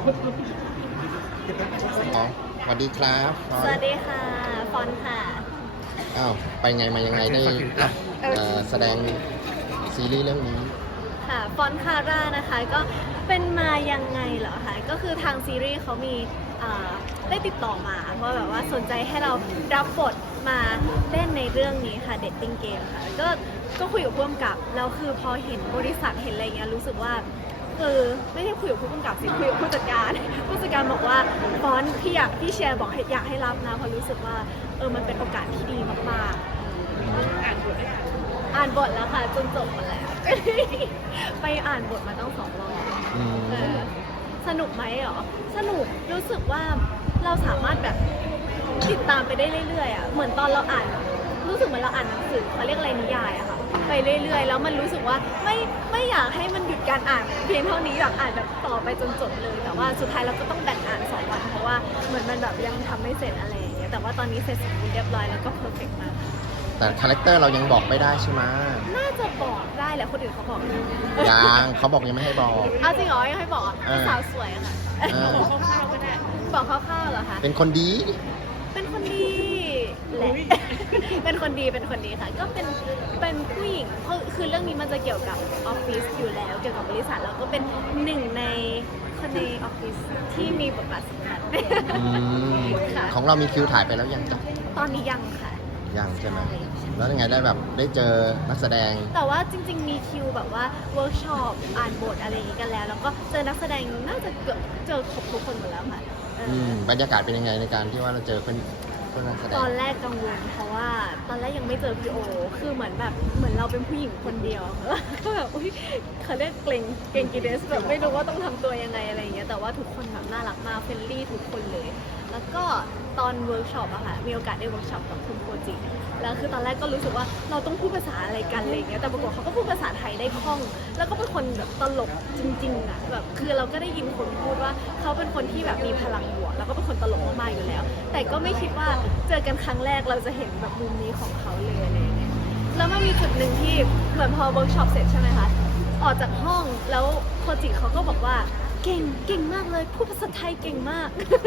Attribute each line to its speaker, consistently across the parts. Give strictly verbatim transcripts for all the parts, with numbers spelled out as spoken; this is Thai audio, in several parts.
Speaker 1: สวัสดีครับ
Speaker 2: สวัสดีค่ะฟอนค่ะ
Speaker 1: อ้าวไปไงมายังไงได้แสดงซีรีส์เรื่องนี้
Speaker 2: ค่ะฟอนคาร่านะคะก็เป็นมายังไงเหรอคะก็คือทางซีรีส์เขามีได้ติดต่อมาเพราะแบบว่าสนใจให้เรารับบทมาเล่นในเรื่องนี้ค่ะ Dating Game ค่ะก็ก็คุยกับผู้กำกับแล้วคือพอเห็นบริษัทเห็นอะไรเงี้ยรู้สึกว่าคือไม่ได้คุยกับผู้กำกับสิคุยกับผู้จัดการผู้จัดการบอกว่าฟอนพี่อยากพี่แชร์บอกอยากให้รับนะเพราะรู้สึกว่าเออมันเป็นโอกาสที่ดีมากๆอ่านบทอ่านบทแล้วค่ะจนจบหมดแล้วไปอ่านบทมาตั้งสองรอบสนุกไหมหรอสนุกรู้สึกว่าเราสามารถแบบติดตามไปได้เรื่อยๆอ่ะเหมือนตอนเราอ่านรู้สึกเหมือนเราอ่านหนังสือเขาเรียกอะไรนิยายอะค่ะไปเรื่อยๆแล้วมันรู้สึกว่าไม่ไม่อยากให้มันหยุดการอ่านเพียงเท่านี้อยากอ่านแบบต่อไปจนจบเลยแต่ว่าสุดท้ายเราก็ต้องแบ่งอ่านสองวันเพราะว่าเหมือนมันแบบยังทำไม่เสร็จอะไรอย่างเงี้ยแต่ว่าตอนนี้เสร็จสมบูรณ์เรียบร้อยแล้วก็เพอร์เฟกต์มาก
Speaker 1: แต่คาแรคเตอร์เรายังบอกไม่ได้ใช่ไหม
Speaker 2: น่าจะบอกได้แหละคนอื่นเขาบอก
Speaker 1: ยังเขาบอกยังไม่ให้บอก
Speaker 2: อ้าวจริงเหรอยังให้บอกพี่สาวสวยค่ะบอกคร่าวๆก็ได้บอกคร่าวๆเหรอคะ
Speaker 1: เป็นคนดี
Speaker 2: เป็นคนดีแหละเป็นคนดีเป็นคนดีค่ะก็เป็นเป็นผู้หญิงคือเรื่องนี้มันจะเกี่ยวกับออฟฟิศอยู่แล้วเกี่ยวกับบริษัทแล้วก็เป็นหนึ่งในคนในออฟฟิศที่มีบทบาทสำคัญ
Speaker 1: ของเรามีคิวถ่ายไปแล้วยังจ๊ะ
Speaker 2: ตอนนี้ยังค่ะ
Speaker 1: ยังใช่ไหมแล้วยังไงได้แบบได้เจอนักแสดง
Speaker 2: แต่ว่าจริงๆมีคิวแบบว่าเวิร์กช็อปอ่านบทอะไรอย่างนี้กันแล้วแล้วก็เจอนักแสดงน่าจะเกือบเจอครบทุกคนหมดแล้วค่ะ
Speaker 1: บรรยากาศเป็นยังไงในการที่ว่าเราเจอเพื่อนเพื่อนนักแสดง
Speaker 2: ตอนแรกกังวลเพราะว่าตอนแรกยังไม่เจอพี่โอคือเหมือนแบบเหมือนเราเป็นผู้หญิงคนเดียวก็แบบอุ้ยเขาเรียกเกรงเกรงกีเดสแบบไม่รู้ว่าต้องทำตัวยังไงอะไรอย่างเงี้ยแต่ว่าทุกคนแบบน่ารักมากเฟรนลี่ทุกคนเลยแล้วก็ตอนเวิร์กช็อปอะค่ะมีโอกาสได้เวิร์กช็อปกับคุณโคจิแล้วคือตอนแรกก็รู้สึกว่าเราต้องพูดภาษาอะไรกันอะไรอย่างเงี้ยแต่ปรากฏเขาก็พูดภาษาไทยได้คล่องแล้วก็เป็นคนแบบตลกจริงๆอะแบบคือเราก็ได้ยินคนพูดว่าเขาเป็นคนที่แบบมีพลังบวกแล้วก็เป็นคนตลกมากๆอยู่แล้วแต่ก็ไม่คิดว่าเจอกันครั้งแรกเราจะเห็นแบบมุมนี้ของเขาเลยอะไรอย่างเงี้ยแล้วมันมีจุดหนึ่งที่เหมือนพอเวิร์กช็อปเสร็จใช่ไหมคะออกจากห้องแล้วโคจิเขาก็บอกว่าเก่งเก่งมากเลยพูดภาษาไทยเก่งมาก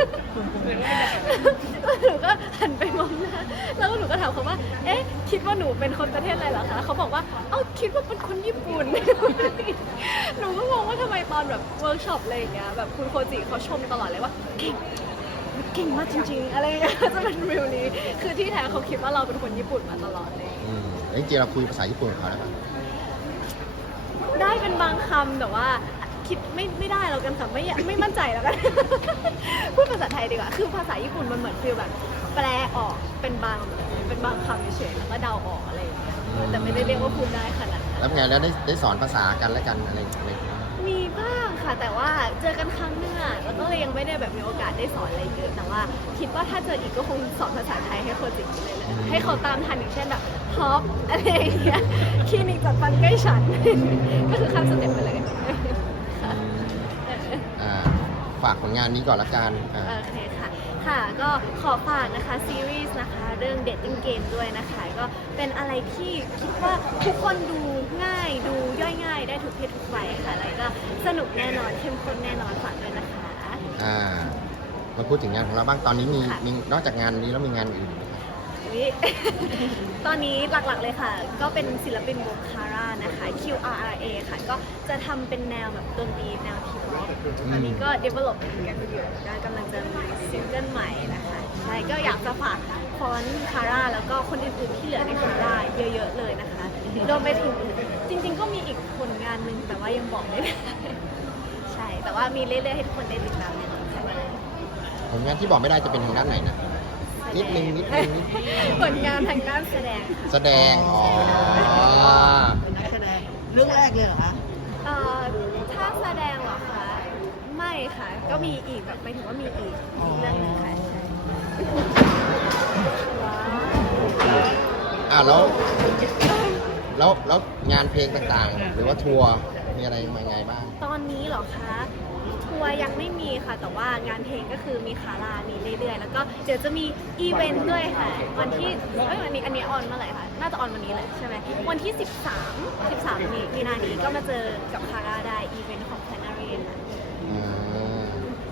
Speaker 2: หนูก็หันไปมองหน้าแล้วหนูก็ถามเขาว่าเอ๊ะคิดว่าหนูเป็นคนประเทศอะไรเหรอคะเขาบอกว่าเอ้าคิดว่าเป็นคนญี่ปุ่นหนูก็งงว่าทำไมตอนแบบเวิร์กช็อปอะไรอย่างเงี้ยแบบคุณโคจิเขาชมตลอดเลยว่าเก่งเก่งมากจริงๆอะไรจะเป็นวิวนี้คือที่แท้เขาคิดว่าเราเป็นคนญี่ปุ่นมาตลอดเลย
Speaker 1: อืมจริงๆเราคุยภาษาญี่ปุ่นกับเขาได้ปะ
Speaker 2: ได้เป็นบางคำแต่ว่าคิดไม่ไม่ได้แล้วกันค่ะไม่ไม่มั่นใจแล้วกันพูดภาษาไทยดีกว่าคือภาษาญี่ปุ่นมันเหมือนฟีลแบบแปลออกเป็นบางเป็นบางคำเฉยๆแล้วก็เดาออกอะไรอย่างเงี้ยแต่ไม่ได้เรียกว่าพูดได้ขนาดนั้น
Speaker 1: แล้วไงแล้วได้ได้สอนภาษากันและกันอะไรอะไร
Speaker 2: มีบ้างค่ะแต่ว่าเจอกันครั้งนึงอ่ะแล้วก็เลยยังไม่ได้แบบมีโอกาสได้สอนอะไรเยอะแต่ว่าคิดว่าถ้าเจออีกก็คงสอนภาษาไทยให้คนจริงเลยเลยให้เขาตามทันอย่างเช่นแบบฮอปอะไรอย่างเงี้ยคลินิกจัดฟันใกล้ฉันก็คือข้ามสเต็ปไปเลย
Speaker 1: ฝากผลงานนี้ก่อนละกัน
Speaker 2: โอเคค่ะค่ะก็ขอฝากนะคะซีรีส์นะคะเรื่อง Dating Game ด้วยนะคะก็เป็นอะไรที่คิดว่าทุกคนดูง่ายดูย่อยง่ายได้ทุกเพศทุกวัยค่ะแล้วก็สนุกแน่นอนเข้มข้นแน่นอนฝากด้วยนะคะ
Speaker 1: อ่ามาพูดถึงงานของเราบ้างตอนนี้มีมีนอกจากงานนี้แล้วมีงานอื่น
Speaker 2: ตอนนี้หลักๆเลยค่ะก็เป็นศิลปินวงคาร่านะคะ คิว อาร์ อาร์ เอ ค่ะก็จะทำเป็นแนวแบบดนตรีแนวทีป๊อปตอนนี้ก็ develop กันอยู่กำลังจะมีซิงเกิลใหม่นะคะใช่ก็อยากจะฝากฟอนคาร่าแล้วก็คนอื่นๆที่เหลือในคาร่าเยอะๆเลยนะคะรวมไปถึงจริงๆก็มีอีกผลงานหนึ่งแต่ว่ายังบอกไม่ได้ใช่แต่ว่ามีเรื่อยๆให้ทุกคนได้ติดตามแน่นอนค่ะ
Speaker 1: ผลงานที่บอกไม่ได้จะเป็นทางด้านไหนนะนิดนึงนิดนึง
Speaker 2: ผลงานทางด้านแสดง
Speaker 1: แสดงอ๋อ
Speaker 3: เป็นนักแสดงเรื่องแรกเลยเหรอคะ
Speaker 2: เอ่อถ้าแสดงเหรอคะไม่ค่ะก็มีอีกแบบไปถึงว่ามีอีกเรื่องนึงค่ะใช่
Speaker 1: อ่าแล้วแล้วแล้วงานเพลงต่างๆหรือว่าทัวร์มีอะไรมาไงบ้าง
Speaker 2: ตอนนี้เหรอคะทัวร์ยังไม่มีค่ะแต่ว่างานเพลงก็คือมีคารามีเรื่อยๆแล้วก็เดี๋ยวจะมีอีเวนต์ด้วยค่ะวันที่เอ้ยวันนี้อันนี้ออนเมื่อไหร่คะน่าจะออนวันนี้เลยใช่ไหมวันที่สิบสาม สิบสามมีมีนานี้ก็มาเจอกับคาราได้อีเวนต์ของแพนนารีค่ะ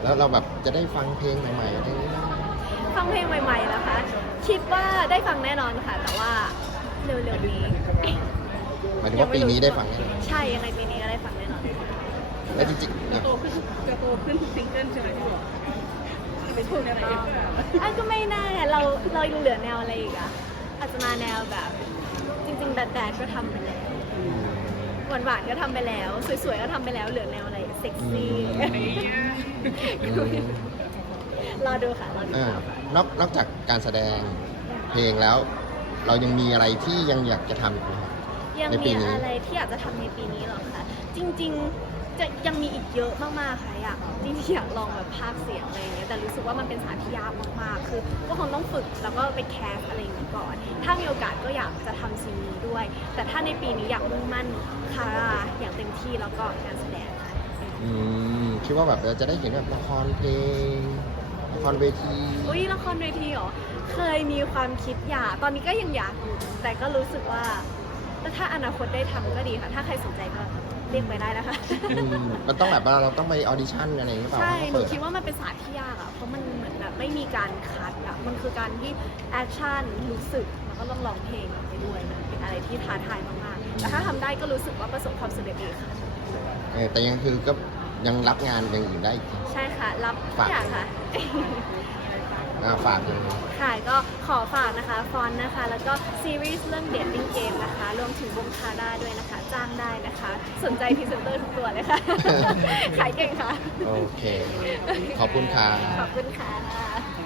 Speaker 1: แล้วเราแบบจะได้ฟังเพลงใหม่ๆอะไรอย่างเงี้ย
Speaker 2: ฟังเพลงใหม่ๆนะคะ คิดว่าได้ฟังแน่นอนค่ะ แต่ว่าเร็วๆนี้
Speaker 1: หมายถึงว่าปีนี้ได้ฟังแน่นอน
Speaker 2: ใช่ยังไงปีนี้ก็ได้ฟังแน่นอน
Speaker 1: แล้วจริงๆ
Speaker 3: จะโตขึ้นจะโตขึ้นทุกซิงเกิลใช่ไหมพี่บอกจะเป็นพูดอะไร
Speaker 2: อันก็ไม่แน่เราเรายังเหลือแนวอะไรอีกอะอาจจะมาแนวแบบ จริงๆแบดๆก็ทำไปแล้วหวานๆก็ทำไปแล้ว สวยๆก็ทำไปแล้วเหลือแนวอะไรเซ็กซี่
Speaker 1: อืม
Speaker 2: รอดูค่ะรอดู
Speaker 1: อ่า
Speaker 2: ค่ะ
Speaker 1: นอกนอกจากการแสดงเพลงแล้ว เรายังมีอะไรที่ยังอยากจะทำอีกไหมครับ
Speaker 2: ยัง
Speaker 1: ในปี
Speaker 2: มี
Speaker 1: นี้
Speaker 2: อะไรที่อยากจะทำในปีนี้เหรอคะจริงๆจะยังมีอีกเยอะมากๆค่ะอยากจริงๆอยากลองแบบพากย์เสียงอะไรอย่างเงี้ยแต่รู้สึกว่ามันเป็นศาสตร์ที่ยากมากๆคือก็คงต้องฝึกแล้วก็ไปแคสอะไรอย่างงี้ก่อน ถ้ามีโอกาสก็อยากจะทำซีนี้ด้วย แต่ถ้าในปีนี้อยากมุ่งมั่นคาร่าอย่างเต็มที่แล้วก็การแสดงค่ะ
Speaker 1: อืมคิดว่าแบบเราจะได้เห็นแบบละครเพลงละครเวที
Speaker 2: อุ้ยละครเวทีเหรอ เคยมีความคิดอยาก ตอนนี้ก็ยังอยากอยู่ แต่ก็รู้สึกว่าถ้าอนาคตได้ทำก็ดีค่ะ ถ้าใครสนใจก็เรียกไปได้นะคะ
Speaker 1: อืมมันต้องแบบว่าเราต้องไปออดิชั่นอะไรอย่างเงี้ยเปล่า
Speaker 2: ใช่ หนู
Speaker 1: เปิด
Speaker 2: คิดว่ามันเป็นศาสตร์ที่ยากอะเพราะมันเหมือนแบบไม่มีการคัดอะมันคือการที่แอคชั่นรู้สึก แล้วก็ต้องร้องเพลงไปด้วย มันเป็นอะไรที่ท้าทายมากๆ แต่ถ้าทำได้ก็รู้สึกว่าประสบความสำเร็จดีค่ะ
Speaker 1: เออแต่ยังคือก็ยังรับงานอย่างอื่นได้อีก
Speaker 2: ใช่ค่ะ รับทุ
Speaker 1: ฝาก
Speaker 2: กอย่างค่ะ
Speaker 1: อ่าฝากเลย
Speaker 2: ค่ะก็ขอฝากนะคะฟอนต์นะคะ แล้วก็ซีรีส์เรื่อง Dating Game นะคะ รวมถึงวงคาร่าด้วยนะคะ จ้างได้นะคะ สนใจพรีเซนเตอร์ทุกตัวเลยค่ะ ขายเก่งค่ะ
Speaker 1: โอเค ขอบคุณค่ะ
Speaker 2: ขอบคุณค่ะ